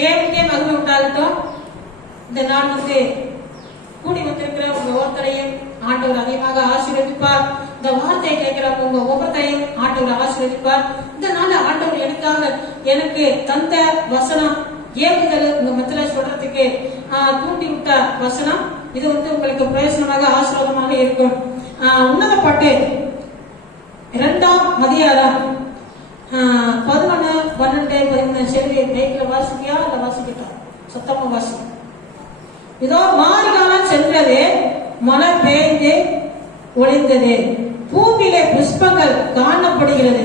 தேவனுக்கே மகிமை உண்டாகட்டும் இந்த நாள் வந்து கூடி வந்திருக்கிற உங்க ஒவ்வொருத்தரையும் ஆண்டவர் அதிகமாக ஆசீர்வதிப்பார். இந்த வார்த்தையை கேட்கிறவங்க உங்க ஒவ்வொருத்தையும் ஆண்டவர் ஆசீர்வதிப்பார். இந்த நாள் ஆண்டவர் எனக்காக எனக்கு தந்த வசனம் ஏவுதல் உங்க மத்தில சொல்றதுக்கு தூண்டி விட்ட வசனம் இது வந்து உங்களுக்கு பிரயோசனமாக ஆசீர்வாதமாக இருக்கும். ஆஹ், உன்னத பாட்டு இரண்டாம் அதிகாரம் பதினொன்று பன்னெண்டு பதிமூணு செல்வி மைக்ல வாசி சத்தமா வாசி இதோ மாரிகாலம் சென்றது மழை பெய்து ஒளிந்தது பூமியிலே புஷ்பங்கள் காணப்படுகிறது.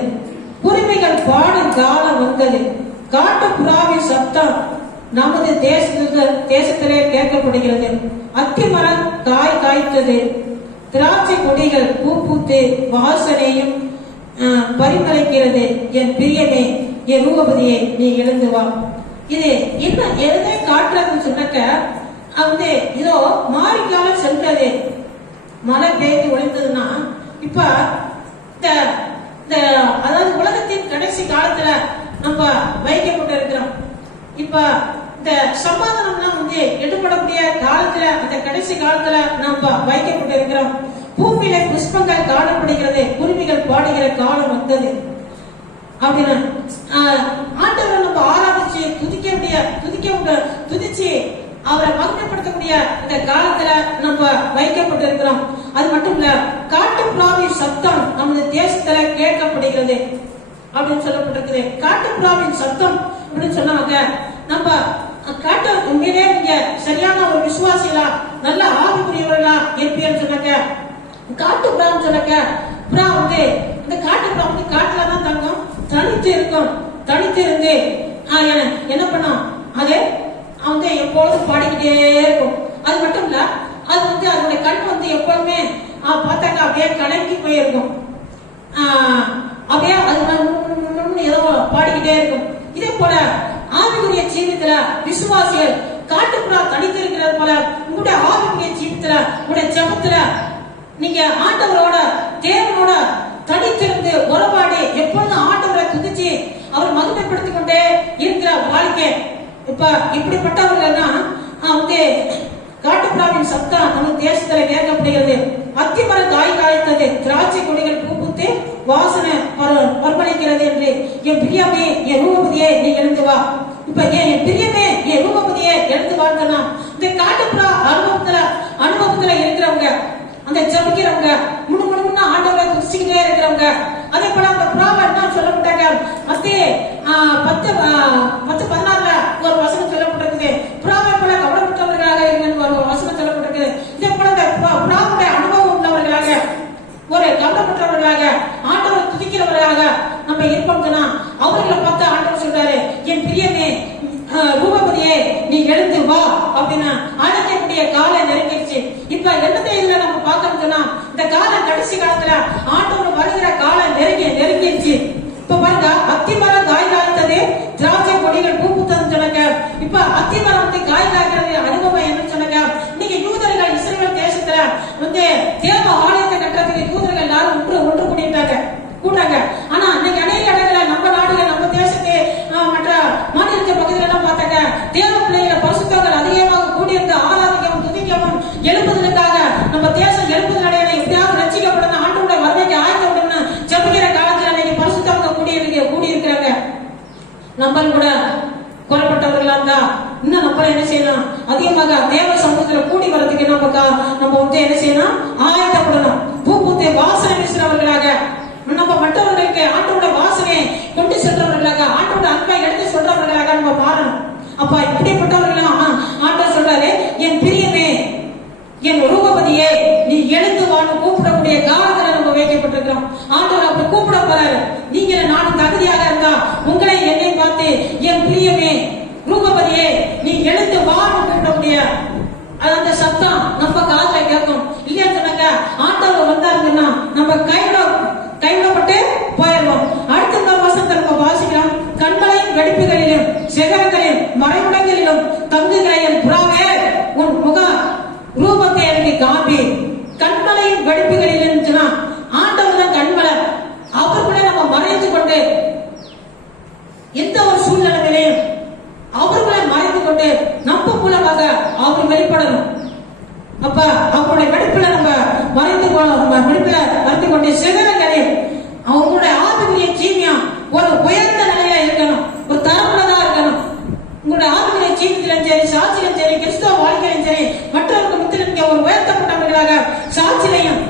குருவிகள் பாடும் காலம் வந்தது. காட்டு புறாவின் சத்தம் நமது தேசத்தில் தேசத்திலே கேட்கப்படுகிறது. அத்தி மரம் காய் காய்த்தது. திராட்சை கொடிகள் பூ பூத்து வாசனையும் ஆஹ், பரிமளிக்கிறது. என் பிரியமே என் ரூபதியே நீ எழுந்து வா. இது என்ன எதுவுமே காட்டுறதுன்னு சொன்னாக்க வந்து இதோ மாறிக்காலம் சென்றது மழை பெய்து ஒழிந்ததுன்னா இப்ப இந்த இந்த அதாவது உலகத்தின் கடைசி காலத்துல நம்ம வைக்கப்பட்டு இருக்கிறோம் இப்ப இந்த சமாதானம்னா வந்து எடுபடக்கூடிய காலத்துல அந்த கடைசி காலத்துல நம்ம வைக்கப்பட்டு இருக்கிறோம் பூமியில புஷ்பங்கள் காணப்படுகிறது குருவிகள் பாடுகிற காலம் வந்தது. அப்படின்னு ஆஹ், நம்ம ஆறாம் துதிக்க துதிக்க துதிச்சு அவரை மகிமைப்படுத்தக்கூடிய இந்த காலத்துல நம்ம வைக்கப்பட்டிருக்கிறோம். அது மட்டும் இல்ல காட்டு புறாவின் சத்தம் நமது தேசத்துல கேட்கப்படுகிறது அப்படின்னு சொல்லப்பட்டிருக்குது. காட்டு புறாவின் சத்தம் அப்படின்னு சொன்னாங்க. நம்ம காட்டு உண்மையிலே நீங்க சரியான ஒரு விசுவாசிகளா நல்ல ஆவிக்குரியவர்களா இருப்பீன்னு சொன்னாங்க. காட்டு புறான்னு சொன்னாங்க. புறா வந்து இந்த காட்டு புறா வந்து காட்டுல தான் தங்கும் தனித்து இருக்கும். தனித்து இருந்து என்ன- என்ன பண்ணும் அது வந்து எப்பொழுதும் பாடிக்கிட்டே இருக்கும். அது மட்டும் இல்ல அது வந்து அதனுடைய கண் வந்து எப்பவுமே ஆஹ், பார்த்தாக்க அப்படியே கலங்கி போயிருக்கும். அப்படியே அது ஏதோ பாடிக்கிட்டே இருக்கும். இதே போல ஆவிக்குரிய ஜீவித்துல விசுவாசிகள் காட்டுப்புறா தனித்து இருக்கிறது போல உங்களுடைய ஆவிக்குரிய ஜீவித்துல உங்களுடைய ஜபத்துல நீங்க ஆண்டவரோட தேவனோட தனித்திருந்து உறவாடி எப்பொழுதும் அவர் மகிமைப்படுத்திக் கொண்டே இருக்கிற வாழ்க்கை. இப்ப இப்படிப்பட்டவர்கள்னா ஆஹ், வந்து காட்டுப்புறாவின் சத்தம் நம்ம தேசத்துல கேட்கப்படுகிறது. அத்திமர காய் காய்த்தது திராட்சை கொடிகள் பூ வாசனை பர- என்று என் பிரியமே என் ரூபதியே நீ எழுந்து வா. இப்ப ஏன் என் பிரியமே என் ரூபதியே எழுந்து வாங்கன்னா இந்த காட்டுப்புறா அனுபவத்துல அனுபவத்துல இருக்கிறவங்க அந்த ஜபிக்கிறவங்க முழு முழுமுன்னா ஆண்டவரை துசிக்கிட்டே இருக்கிறவங்க அதே போல அந்த புறாவை என்ன சொல்லப்பட்டாங்க மத்திய பத்து பத்து பதினாறுல ஒரு வசனம் சொல்லப்பட்டிருக்குது. புறாவை போல கவலைப்பட்டவர்களாக இருங்கன்னு ஒரு வசனம் சொல்லப்பட்டிருக்குது. இதே போல இந்த பு- புறாவுடைய அனுபவம் உள்ளவர்களாக ஒரு கவலைப்பட்டவர்களாக ஆண்டவரை துதிக்கிறவர்களாக நம்ம இருப்போம்னா அவர்களை பார்த்து ஆண்டவர் சொல்றாரு என் பிரியமே ஆஹ், ரூபபதியே நீ எழுந்து வா அப்படின்னா அழைக்கக்கூடிய காலம் நெருங்கிருச்சு. இப்ப என்னத்தை இதுல நம்ம பார்க்கணும் இந்த காலம் கடைசி காலத்துல ஆண்டவர் வருகிற காலம் நெருங்கி நெருங்கிருச்சு இப்ப பாருங்க அத்தி மரம் காய் காய்த்தது திராட்சை கொடிகள் பூ பூத்ததுன்னு சொன்னாங்க இப்ப அத்தி மரம் வந்து காய் காய்க்கிறது அனுபவம் என்னன்னு சொன்னாங்க இன்னைக்கு யூதர்கள் இஸ்ரேல் தேசத்துல வந்து தேவ ஆலயத்தை கட்டுறதுக்கு யூதர்கள் எல்லாரும் ஒன்று ஒன்று கூடிட்டாங்க கூட்டாங்க ஆனா இன்னைக்கு அநேக இடங்கள்ல நம்ம நாடுகள் நம்ம தேசத்து ஆஹ், மற்ற மாநிலத்து பகுதியில எல்லாம் பார்த்தாங்க தேவ பிள்ளைகளை பரிசுத்தங்கள் அதிகமாக கூடியிருந்து ஆராதிக்கவும் துதிக்கவும் எழுப்புதலுக்காக நம்ம தேசம் எழுப்புதல் அடையாளம் எப்படியாவது ரசிக்கப்படணும். ஆண்டோட வருகைக்கு ஆயத்தப்படணும் ஜபிக்கிற காலத்துல இன்னைக்கு பரிசுத்தவங்க கூடியிருக்க கூடியிருக்கிறாங்க நம்ம கூட குறைப்பட்டவர்களா இருந்தா இன்னும் நம்ம என்ன செய்யணும் அதிகமாக தேவ சமூகத்துல கூடி வர்றதுக்கு நம்ம கா- நம்ம வந்து என்ன செய்யணும்? ஆயத்தப்படணும். பூ பூத்தே வாசனை வீசுறவர்களாக நம்ம மற்றவர்களுக்கு ஆண்டோட வாசனை கொண்டு சென்றவர்களாக ஆண்டோட அன்பை எடுத்து சொல்றவர்களாக நம்ம மாறணும். அப்ப இப்படி ஆண்டவர் சொல்றாரு என் பிரியமே என் ரூபபதியே நீ எழுந்து வான்னு கூப்பிடக்கூடிய காலத்துல நம்ம வைக்கப்பட்டிருக்கிறோம் ஆண்டவர் அப்படி கூப்பிட போறாரு நீங்க நானும் தகுதியாக இருந்தா உங்களை என்னை பார்த்து என் பிரியமே ரூபபதியே நீ எழுந்து வான்னு அது அந்த சத்தம் நம்ம காதுல கேட்கும். இல்லையா சொன்னாங்க ஆண்டவர் வந்தாருங்கன்னா நம்ம கைவிட கைவிடப்பட்டு போயிடுவோம். அடுத்த இந்த வசனத்தை நம்ம வாசிக்கலாம். கண்மலையும் வெடிப்புகளிலும் சிகரங்களிலும் மறைமுடங்களிலும் தங்குகிற என் புறா உன் முக ரூபத்தை எனக்கு காண்பி கண்மலையும் வெடிப்புகளில் இருந்துச்சுன்னா ஆண்டவர் தான் கண்மலை அவருக்குள்ள நம்ம மறைந்து கொண்டு எந்த ஒரு சூழ்நிலையிலையும் அவர்களை அப்ப அவங்களுடைய வெடிப்புல நம்ம மறைந்து கொள்ள நம்ம வெடிப்புல மறைந்து கொண்டே சிகரங்களே அவங்களுடைய ஆவிக்குரிய ஜீவியம் ஒரு உயர்ந்த நிலையில இருக்கணும் ஒரு தரமுள்ளதா இருக்கணும் உங்களுடைய ஆவிக்குரிய ஜீவியத்திலும் சரி சாட்சியிலும் சரி கிறிஸ்தவ வாழ்க்கையிலும் சரி மற்றவருக்கு முத்திலும் நீங்க ஒரு உயர்த்தப்பட்டவர்களாக சாட்சியிலையும்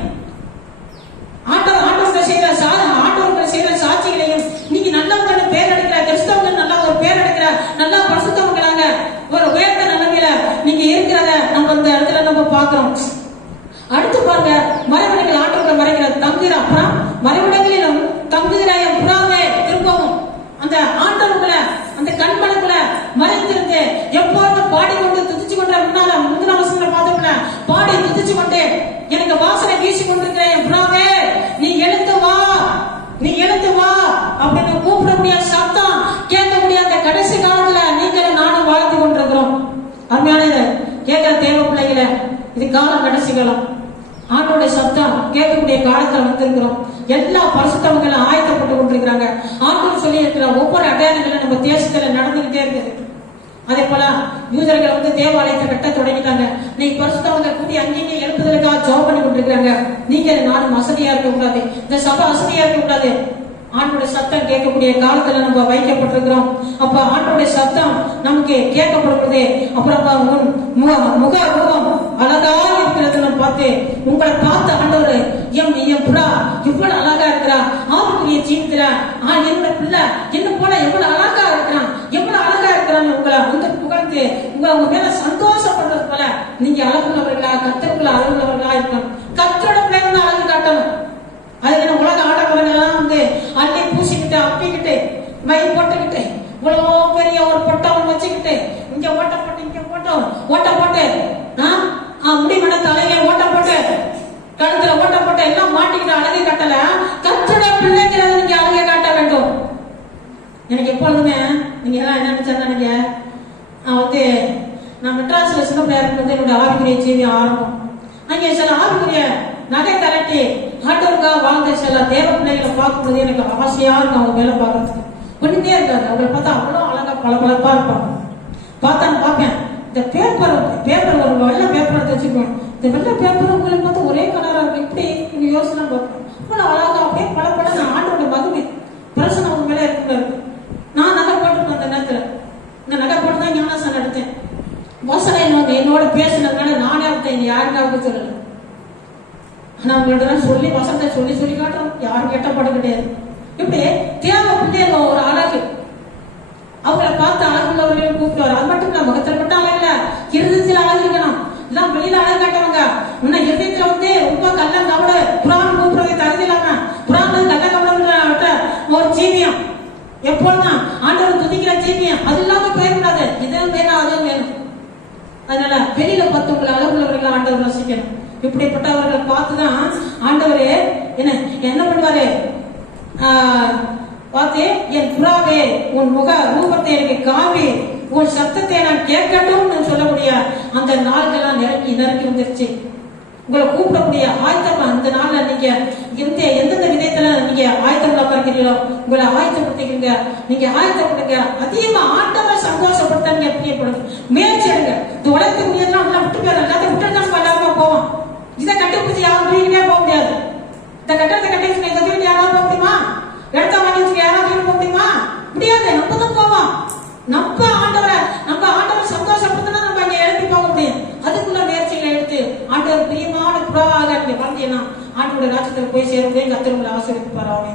ஆண்டவர் ஆண்டவர்கள் செய்யற சா ஆண்டவர்கள் செய்யற சாட்சிகளையும் நீங்க நல்லவங்கன்னு பேர் எடுக்கிற கிறிஸ்தவங்க நல்லா ஒரு பேர் எடுக்கிற நல்லா பரிசுத்தவங்களாக ஒரு உயர்ந்த நிலைமையில நீங்க இருக்கிறத நம்ம இந்த இடத்துல நம்ம பார்க்கிறோம். அடுத்து பாருங்க மறைவிடங்கள் ஆண்டவர்கள் மறைக்கிற தங்குகிற அப்புறம் மறைவிடங்களிலும் தங்குகிற என் புறாவே திரும்பவும் அந்த ஆண்டவர்களை அந்த கண்மணங்களை மறைந்திருந்து எப்பொழுதும் பாடிக்கொண்டு துதிச்சு கொண்டு முன்னால முந்தின வசனங்களை பார்த்தோம்ல பாடி துதிச்சு கொண்டு எனக்கு வாசனை வீசி கொண்டிருக்கிற என் புறாவே நீ எழுந்து வா நீ எழுந்து வா அப்படின்னு கூப்பிடக்கூடிய சத்தம் கேட்கக்கூடிய அந்த கடைசி காலத்துல நீங்களும் நானும் வாழ்த்து கொண்டிருக்கிறோம் அருமையானது கேட்கிற தேவ பிள்ளைகளை இது காலம் கடைசி காலம் ஆண்டோட சத்தம் கேட்கக்கூடிய காலத்துல வந்திருக்கிறோம். எல்லா பரிசுத்தவங்களும் ஆயத்தப்பட்டு கொண்டிருக்கிறாங்க. ஆண்டோர் சொல்லி இருக்கிற ஒவ்வொரு அடையாளங்களும் நம்ம தேசத்துல நடந்துகிட்டே இருக்குது அதே போல யூதர்கள் வந்து தேவாலயத்தை கட்ட தொடங்கிட்டாங்க. நீ பரிசுத்தவங்க கூடி அங்கேயும் எழுப்புதலுக்காக ஜெபம் பண்ணி கொண்டிருக்கிறாங்க நீங்க நானும் வசதியா இருக்க கூடாது இந்த சபை வசதியா இருக்க கூடாது ஆண்டோட சத்தம் கேட்கக்கூடிய காலத்துல நம்ம வைக்கப்பட்டிருக்கிறோம். அப்ப ஆண்டோட சத்தம் நமக்கு கேட்கப்படுறது அப்புறம் உன் முக முக ரூபம் அழகா இருக்கிறது நம்ம பார்த்து உங்களை பார்த்த ஆண்டவர் எம் என் புறா இவ்வளவு அழகா இருக்கிறா. ஆவுக்குரிய ஜீவித்துல ஆ என்னோட பிள்ளை என்ன போல எவ்வளவு அழகா இருக்கிறான் எவ்வளவு அழகா இருக்கிறான்னு உங்களை வந்து புகழ்ந்து உங்க உங்க மேல சந்தோஷப்படுறது போல நீங்க அழகுள்ளவர்களா கத்தருக்குள்ள அழகுள்ளவர்களா இருக்கணும். மை போட்டுக்கிட்டு இவ்வளோ பெரிய ஒரு பொட்டவன் வச்சுக்கிட்டு இங்க ஓட்ட போட்டு இங்க போட்டோம் ஓட்ட போட்டு முடி மன தலையில ஓட்ட போட்டு கழுத்துல ஓட்ட போட்டு எல்லாம் மாட்டிக்கிட்டு அழகை கட்டல. கத்துடைய பிள்ளைங்கிறத நீங்க அழகை காட்ட வேண்டும். எனக்கு எப்பொழுதுமே நீங்க எல்லாம் என்ன நினைச்சா நீங்க நான் வந்து நான் மெட்ராஸ்ல சின்ன பிள்ளையா இருக்கும்போது என்னுடைய ஆவிக்குரிய ஜீவி ஆரம்பம். அங்கே சில ஆவிக்குரிய நகை தரட்டி ஆட்டோருக்காக வாழ்ந்த சில தேவ பிள்ளைகளை பார்க்கும்போது எனக்கு ஆசையா இருக்கும் அவங்க மேல பார்க்கறதுக்கு. பண்ணிட்டே இருக்காரு அவங்களை பார்த்தா அவ்வளோ அழகா பளபளப்பா இருப்பாங்க. பார்த்தா நான் பார்ப்பேன். இந்த பேப்பர் பேப்பர் ஒரு வெள்ளை பேப்பர் எடுத்து வச்சுக்குவேன். இந்த வெள்ளை பேப்பர் உங்களுக்கு பார்த்தா ஒரே கலராக இருக்கும். இப்படி நீங்க யோசனை பார்ப்பேன். அவ்வளோ அழகா அப்படியே பல நான் ஆண்டோட மகிமை பிரசனை அவங்க மேலே இருக்கிறாரு நான் நகை போட்டுருப்பேன் அந்த நேரத்தில் இந்த நகை போட்டு தான் ஞானசன் எடுத்தேன் வசனம் என்னோட என்னோட பேசினதுனால நானே எடுத்தேன் இங்க யாருக்காவது ஆனால் ஆனா உங்கள்ட்ட சொல்லி வசனத்தை சொல்லி சொல்லி காட்டுறோம். யாரும் கெட்ட கிடையாது. இப்படி தேவை பிள்ளைங்க ஒரு அழகு அவங்கள பார்த்து அழகுள்ளவர்களையும் கூப்பிடுவார். அது மட்டும் இல்ல முகத்துல மட்டும் அழகு இல்ல. இருதயத்தில் அழகு இருக்கணும். எல்லாம் வெளியில அழகு காட்டவங்க இன்னும் இருதயத்துல வந்து ரொம்ப கள்ள கவட கூப்பிடுறது தகுதி இல்லாம புறான் கல்ல கவட ஒரு ஜீவியம். எப்பொழுதும் ஆண்டவர் துதிக்கிற ஜீவியம். அது இல்லாம போயிடக்கூடாது. இதுவும் வேணும் அதுவும் வேணும் அதனால வெளியில பார்த்தவங்களை அழகுள்ளவர்களை ஆண்டவர் ரசிக்கணும் இப்படிப்பட்டவர்களை பார்த்துதான் ஆண்டவரே என்ன என்ன பண்ணுவாரு? பார்த்து என் புறாவே உன் முக ரூபத்தை எனக்கு காவி உன் சத்தத்தை நான் கேட்கட்டும்னு சொல்லக்கூடிய அந்த நாள்கள்லாம் நிரம்பி நிரம்பி வந்துருச்சு. உங்களை கூப்பிடக்கூடிய ஆயத்தம் அந்த நாள்ல நீங்க எந்த எந்தெந்த விதத்துல நீங்க ஆயத்தம் பார்க்கிறீங்களோ உங்களை ஆயத்தப்படுத்திக்கிறீங்க நீங்க ஆயத்தப்படுங்க. அதிகமா ஆண்டவர் சந்தோஷப்படுத்த நீங்க பிரியப்படுங்க முயற்சி இந்த உலகத்துக்கு முயற்சிலாம் நல்லா விட்டு போயிடும் எல்லாத்தையும் விட்டு தான் நம்ம எல்லாருமே போவோம். இதை கண்டுபிடிச்சு யாரும் தூக்கிட்டே போக முடியாது. இந்த கட்டடத்தை கட்டி வச்சுக்க இதை தூக்கிட்டு யாராவது போக முடியுமா இடத்த வாங்கி வச்சுக்க யாராவது தூக்கிட்டு போக முடியுமா முடியாது நம்ம தான் போவோம் நம்ம ஆண்டவரை நம்ம ஆண்டவரை சந்தோஷப்படுத்தினா நம்ம அங்க எழுப்பி போக முடியும் அதுக்குள்ள முயற்சிகளை எடுத்து ஆண்டவர் பிரியமான புறாவாக நீங்க வந்தீங்கன்னா ஆண்டோட ராஜ்யத்துக்கு போய் சேர முடியும் கத்திரங்களை ஆசிரியப்பார் அவனே